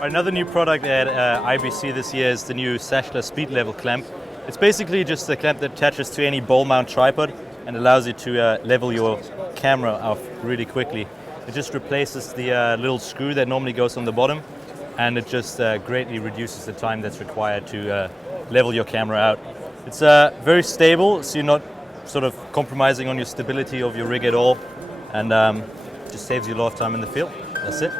Another new product at IBC this year is the new Sachtler SpeedLevel clamp. It's basically just a clamp that attaches to any ball mount tripod and allows you to level your camera off really quickly. It just replaces the little screw that normally goes on the bottom, and it just greatly reduces the time that's required to level your camera out. It's very stable, so you're not sort of compromising on your stability of your rig at all, and just saves you a lot of time in the field. That's it.